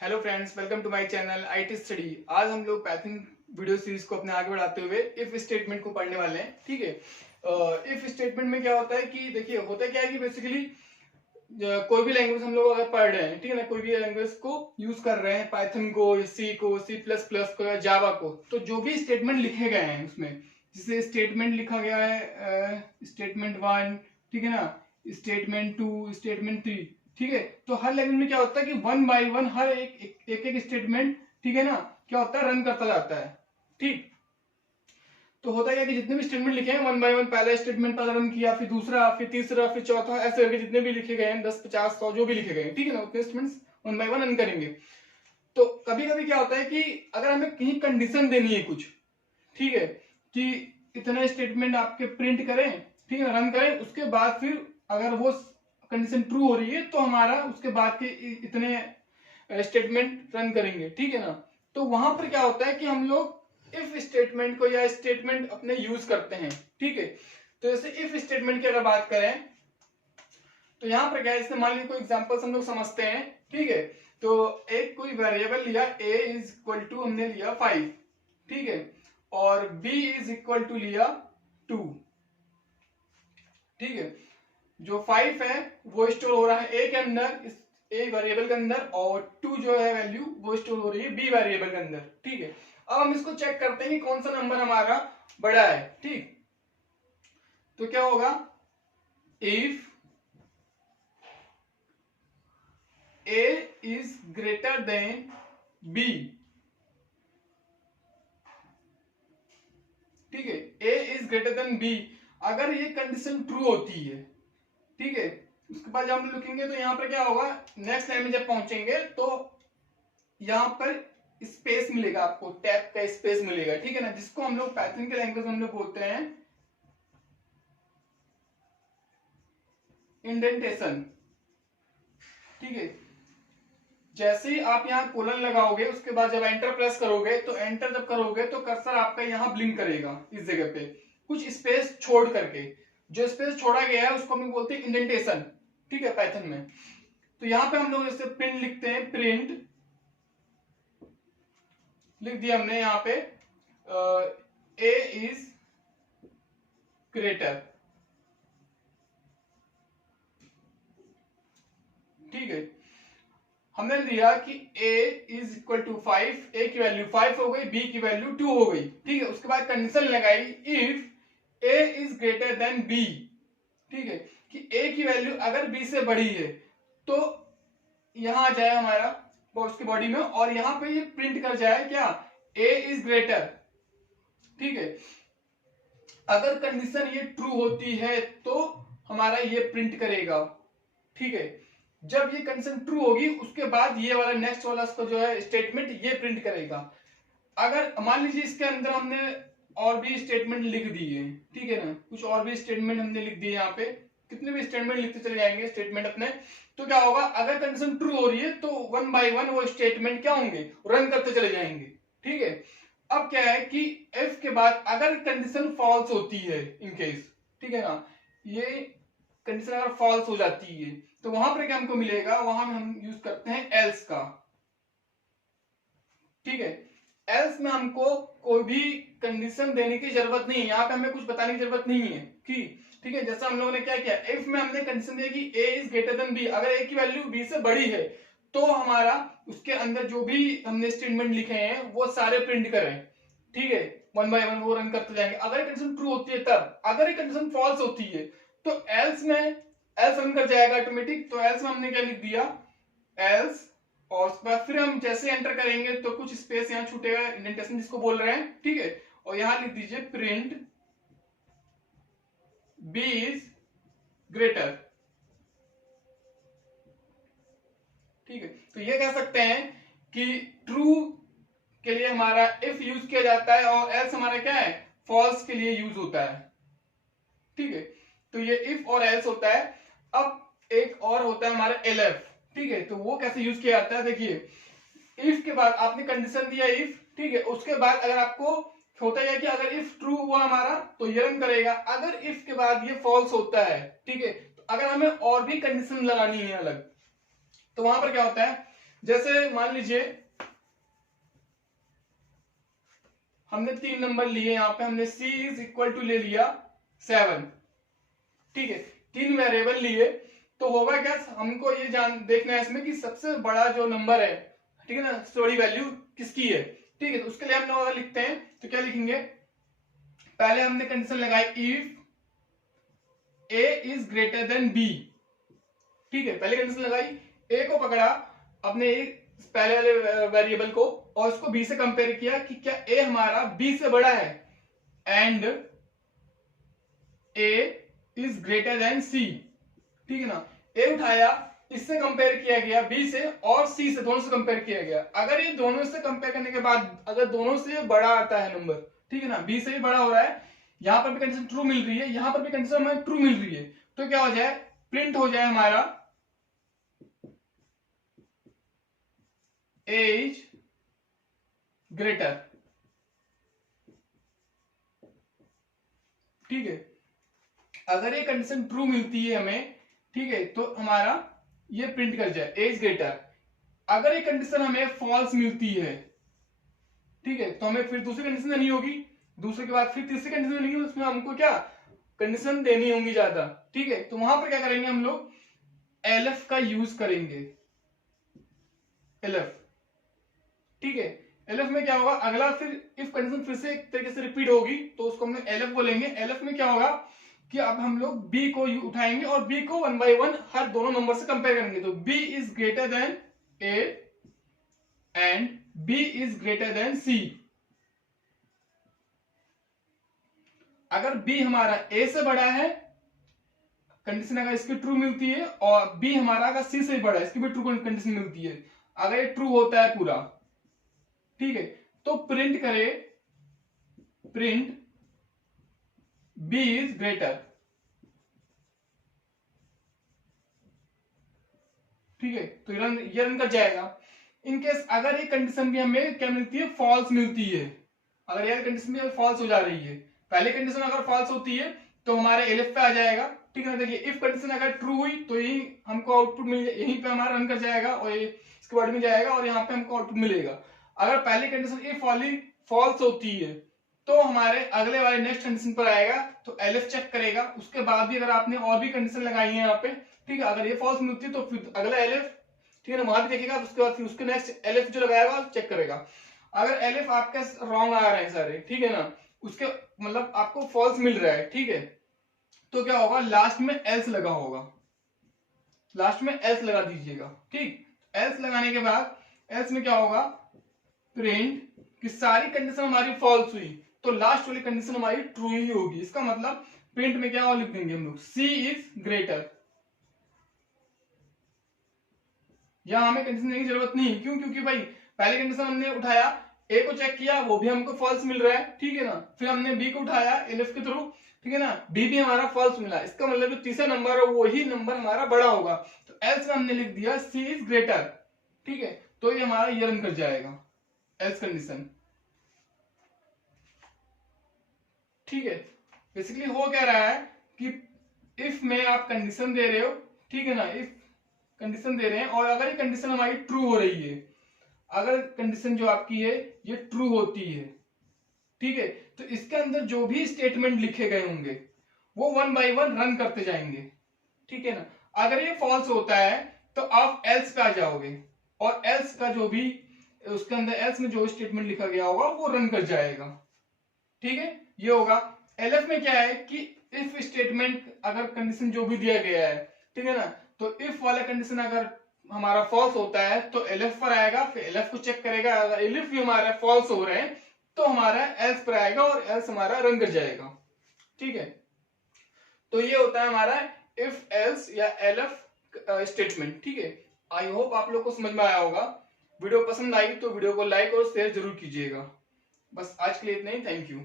Hello friends, welcome to my channel IT study. आज हम लोग पाइथन वीडियो सीरीज को अपने आगे बढ़ाते हुए इफ स्टेटमेंट को पढ़ने वाले हैं। ठीक है, इफ स्टेटमेंट में क्या होता है कि देखिए, होता क्या है कि बेसिकली कोई भी लैंग्वेज हम लोग अगर पढ़ रहे हैं, ठीक है ना, कोई भी लैंग्वेज को यूज कर रहे हैं, पाइथन को, सी को, सी प्लस प्लस को या जावा को, तो जो भी स्टेटमेंट लिखे गए हैं उसमें, जैसे स्टेटमेंट लिखा गया है स्टेटमेंट 1, ठीक है ना, स्टेटमेंट 2, स्टेटमेंट 3, ठीक है, तो हर लैंग्वेज में क्या होता है कि वन बाय वन हर एक स्टेटमेंट, ठीक है ना, क्या होता है, रन करता जाता है। ठीक, तो होता है कि जितने भी स्टेटमेंट लिखे हैं वन बाय वन, पहला स्टेटमेंट पर रन किया, फिर दूसरा, फिर तीसरा, फिर चौथा, ऐसे करके जितने भी लिखे गए हैं 10, 50, 100 जो भी लिखे गए हैं, ठीक है ना, उतने statements one by one run करेंगे। तो कभी कभी क्या होता है कि अगर हमें कहीं कंडीशन देनी है कुछ, ठीक है, कि इतने स्टेटमेंट आपके प्रिंट करें, ठीक है, रन करें, उसके बाद फिर अगर वो कंडीशन ट्रू हो रही है तो हमारा उसके बाद के इतने स्टेटमेंट रन करेंगे, ठीक है ना। तो वहां पर क्या होता है कि हम लोग इफ स्टेटमेंट को या स्टेटमेंट अपने यूज करते हैं। ठीक है, तो जैसे इफ स्टेटमेंट की अगर बात करें तो यहां पर क्या है, इससे मान लीजिए कोई एग्जांपल्स हम लोग समझते हैं। ठीक है, तो एक कोई वेरिएबल लिया a इज इक्वल टू हमने लिया 5, ठीक है, और b इज इक्वल टू लिया 2, ठीक है। जो 5 है वो स्टोर हो रहा है a के अंदर, इस a वेरिएबल के अंदर, और 2 जो है वैल्यू वो स्टोर हो रही है b वेरिएबल के अंदर। ठीक है, अब हम इसको चेक करते हैं कि कौन सा नंबर हमारा बड़ा है। ठीक, तो क्या होगा, if a is greater than b, ठीक है, a is greater than b, अगर ये कंडीशन ट्रू होती है, ठीक है, उसके बाद जब हम लिखेंगे तो यहां पर क्या होगा, नेक्स्ट लाइन में जब पहुंचेंगे तो यहां पर स्पेस मिलेगा, आपको टैब का स्पेस मिलेगा, ठीक है ना, जिसको हम लोग पाइथन के लैंग्वेज में हम लोग बोलते हैं इंडेंटेशन। ठीक है, जैसे ही आप यहाँ कोलन लगाओगे, उसके बाद जब एंटर प्रेस करोगे तो एंटर जब करोगे तो कर्सर आपका यहाँ ब्लिंक करेगा इस जगह पे कुछ स्पेस छोड़ करके। जो स्पेस छोड़ा गया है उसको हम बोलते हैं इंडेंटेशन, ठीक है, पाइथन में। तो यहाँ पे हम लोग जैसे प्रिंट लिखते हैं, प्रिंट लिख दिया हमने यहाँ पे a इज ग्रेटर, ठीक है, हमने दिया कि a is equal to 5, a की वैल्यू 5 हो गई, b की वैल्यू 2 हो गई, ठीक है। उसके बाद कंडीशन लगाई if a is greater then b, ठीक है, कि a की वैल्यू अगर b से बड़ी है तो यहां आ जाए हमारा उसकी बॉडी में, और यहां पे ये प्रिंट कर जाए क्या, a इज ग्रेटर, ठीक है। अगर कंडीशन ये ट्रू होती है तो हमारा ये प्रिंट करेगा, ठीक है। जब ये कंडीशन ट्रू होगी उसके बाद ये वाला नेक्स्ट वाला इसका जो है स्टेटमेंट ये प्रिंट करेगा। अगर मान लीजिए इसके अंदर हमने और भी स्टेटमेंट लिख दिए, ठीक है ना, कुछ और भी स्टेटमेंट हमने लिख दिए, यहाँ पे कितने भी स्टेटमेंट लिखते चले जाएंगे स्टेटमेंट अपने, तो क्या होगा, अगर कंडीशन ट्रू हो रही है तो वन बाय वन वो स्टेटमेंट क्या होंगे, रन करते चले जाएंगे, ठीक है। अब क्या है कि इफ के बाद अगर कंडीशन फॉल्स होती है, इन केस, ठीक है ना, ये कंडीशन अगर फॉल्स हो जाती है तो वहां पर क्या हमको मिलेगा, वहां में हम यूज करते हैं एल्स का, ठीक है। एल्स में हमको कोई भी कंडीशन देने की जरूरत नहीं है, यहाँ पे हमें कुछ बताने की जरूरत नहीं है, ठीक है। जैसा हम लोगों ने क्या किया, इफ में हमने कंडीशन दिया कि a is greater then b, अगर a की वैल्यू b से बड़ी है तो हमारा उसके अंदर जो भी हमने स्टेटमेंट लिखे हैं वो सारे प्रिंट करें, ठीक है, वन बाय वन वो रन करते जाएंगे। अगर कंडीशन ट्रू होती है तब, अगर कंडीशन फॉल्स होती है तो एल्स में एल्स रन कर जाएगा ऑटोमेटिक। तो एल्स में हमने क्या लिख दिया, एल्स, और उसके बाद फिर हम जैसे एंटर करेंगे तो कुछ स्पेस यहाँ छूटेगा, इंडेंटेशन जिसको बोल रहे हैं, ठीक है, और यहां लिख दीजिए प्रिंट b इज ग्रेटर, ठीक है। तो ये कह सकते हैं कि ट्रू के लिए हमारा इफ यूज किया जाता है और एल्स हमारा क्या है, फॉल्स के लिए यूज होता है, ठीक है। तो ये इफ और एल्स होता है। अब एक और होता है हमारा एलएफ, ठीक है, तो वो कैसे यूज किया जाता है, देखिए, इफ के बाद आपने कंडीशन दिया इफ, ठीक है, उसके बाद अगर आपको होता है कि अगर इफ ट्रू हुआ हमारा तो ये रन करेगा, अगर इफ के बाद ये फॉल्स होता है, ठीक है, तो अगर हमें और भी कंडीशन लगानी है अलग, तो वहां पर क्या होता है, जैसे मान लीजिए हमने 3 नंबर लिए, यहां पे हमने c इज इक्वल टू ले लिया 7, ठीक है, 3 वेरिएबल लिए, तो होगा क्या, हमको ये देखना है इसमें कि सबसे बड़ा जो नंबर है, ठीक है ना, सबसे बड़ी वैल्यू किसकी है, ठीक है। तो उसके लिए हम लोग अगर लिखते हैं तो क्या लिखेंगे, पहले हमने कंडीशन लगाई if a is greater then b, ठीक है, पहले कंडीशन लगाई, a को पकड़ा अपने पहले वाले वेरिएबल को और उसको b से कंपेयर किया कि क्या a हमारा b से बड़ा है, and a is greater then c, ठीक है ना। a उठाया, इससे कंपेयर किया गया b से, और c से, दोनों से कंपेयर किया गया। अगर ये दोनों से कंपेयर करने के बाद अगर दोनों से बड़ा आता है नंबर, ठीक है ना, b से भी बड़ा हो रहा है, यहां पर भी कंडीशन ट्रू मिल रही है, यहां पर भी कंडीशन हमें ट्रू मिल रही है, तो क्या हो जाए, प्रिंट हो जाए हमारा a इज ग्रेटर, ठीक है। अगर ये कंडीशन ट्रू मिलती है हमें, ठीक है, तो हमारा ये प्रिंट कर जाए a इज ग्रेटर। अगर ये कंडीशन हमें फॉल्स मिलती है, ठीक है, तो हमें फिर दूसरी कंडीशन देनी होगी, दूसरे के बाद फिर तीसरी कंडीशन देनी होगी, उसमें हमको क्या कंडीशन देनी होंगी ज्यादा, ठीक है। तो वहां पर क्या करेंगे हम लोग, एलएफ का यूज करेंगे, एलएफ, ठीक है। एलएफ में क्या होगा, अगला फिर इफ कंडीशन फिर से एक तरीके से रिपीट होगी तो उसको हम एलएफ बोलेंगे। एलएफ में क्या होगा कि अब हम लोग बी को उठाएंगे और बी को 1 बाय 1 हर दोनों नंबर से कंपेयर करेंगे, तो B is greater than A and B is greater than C. अगर b हमारा a से बड़ा है, कंडीशन अगर इसकी ट्रू मिलती है, और b हमारा अगर c से बड़ा है, इसकी भी ट्रू कंडीशन मिलती है, अगर ये ट्रू होता है पूरा, ठीक है, तो प्रिंट करे, प्रिंट b इज ग्रेटर, ठीक है, तो ये रन कर जाएगा। इनकेस अगर ये कंडीशन भी हमें क्या मिलती है, फॉल्स मिलती है, अगर ये कंडीशन भी फॉल्स हो जा रही है, पहले कंडीशन अगर फॉल्स होती है तो हमारे एलिफ पे आ जाएगा, ठीक है ना। देखिए इफ कंडीशन अगर ट्रू हुई तो यही हमको आउटपुट मिल, यहीं पे हमारा रन कर जाएगा और ये इसके बाद में जाएगा और यहाँ पे हमको आउटपुट मिलेगा। अगर पहली कंडीशन इफ वाली फॉल्स होती है तो हमारे अगले वाले नेक्स्ट कंडीशन पर आएगा, तो एलिफ चेक करेगा, उसके बाद भी अगर आपने और भी कंडीशन लगाई है यहाँ पे, ठीक है, अगर ये फॉल्स मिलती है तो फिर अगला एलिफ, ठीक है ना, वहां भी देखेगा, उसके बाद फिर उसके नेक्स्ट एलिफ जो लगाएगा चेक करेगा। अगर एलिफ आपके रॉन्ग आ रहे हैं सारे, ठीक है ना, उसके मतलब आपको फॉल्स मिल रहा है, ठीक है, तो क्या होगा, लास्ट में एल्स लगा होगा, लास्ट में एल्स लगा दीजिएगा, ठीक। एल्स लगाने के बाद एल्स में क्या होगा, प्रिंट कि सारी कंडीशन हमारी फॉल्स हुई तो लास्ट वाली कंडीशन हमारी ट्रू ही होगी। इसका मतलब प्रिंट में क्या लिख देंगे हम लोग, सी इज ग्रेटर। यहां हमें कंडीशन देने की जरूरत नहीं, क्यों, क्योंकि भाई पहले कंडीशन हमने उठाया, ए को चेक किया, वो भी हमको फॉल्स मिल रहा है, ठीक है ना, फिर हमने बी को उठाया एलिफ के थ्रू, ठीक है ना, बी भी हमारा फॉल्स मिला, इसका मतलब जो तीसरा नंबर है वही नंबर हमारा बड़ा होगा, तो एल्स में हमने लिख दिया सी इज ग्रेटर, ठीक है, तो ये हमारा ये रन कर जाएगा एल्स कंडीशन, ठीक है। बेसिकली हो क्या रहा है कि इफ में आप कंडीशन दे रहे हो, ठीक है ना, इफ कंडीशन दे रहे हैं और अगर ये कंडीशन हमारी ट्रू हो रही है, अगर कंडीशन जो आपकी है ये ट्रू होती है, ठीक है, तो इसके अंदर जो भी स्टेटमेंट लिखे गए होंगे वो 1 बाय 1 रन करते जाएंगे, ठीक है ना। अगर ये फॉल्स होता है तो आप एल्स पे आ जाओगे और एल्स का जो भी उसके अंदर एल्स में जो स्टेटमेंट लिखा गया होगा वो रन कर जाएगा, ठीक है। ये होगा। एलएफ में क्या है कि इफ स्टेटमेंट अगर कंडीशन जो भी दिया गया है, ठीक है ना, तो इफ वाला कंडीशन अगर हमारा फॉल्स होता है तो एलएफ पर आएगा, फिर एलएफ को चेक करेगा, अगर एलएफ भी हमारा फॉल्स हो रहे हैं तो हमारा एल्स पर आएगा और एल्स हमारा रन कर जाएगा, ठीक है। तो ये होता है हमारा इफ एल्स या एलएफ स्टेटमेंट, ठीक है। आई होप आप लोग को समझ में आया होगा। वीडियो पसंद आई तो वीडियो को लाइक और शेयर जरूर कीजिएगा। बस आज के लिए इतना ही, थैंक यू।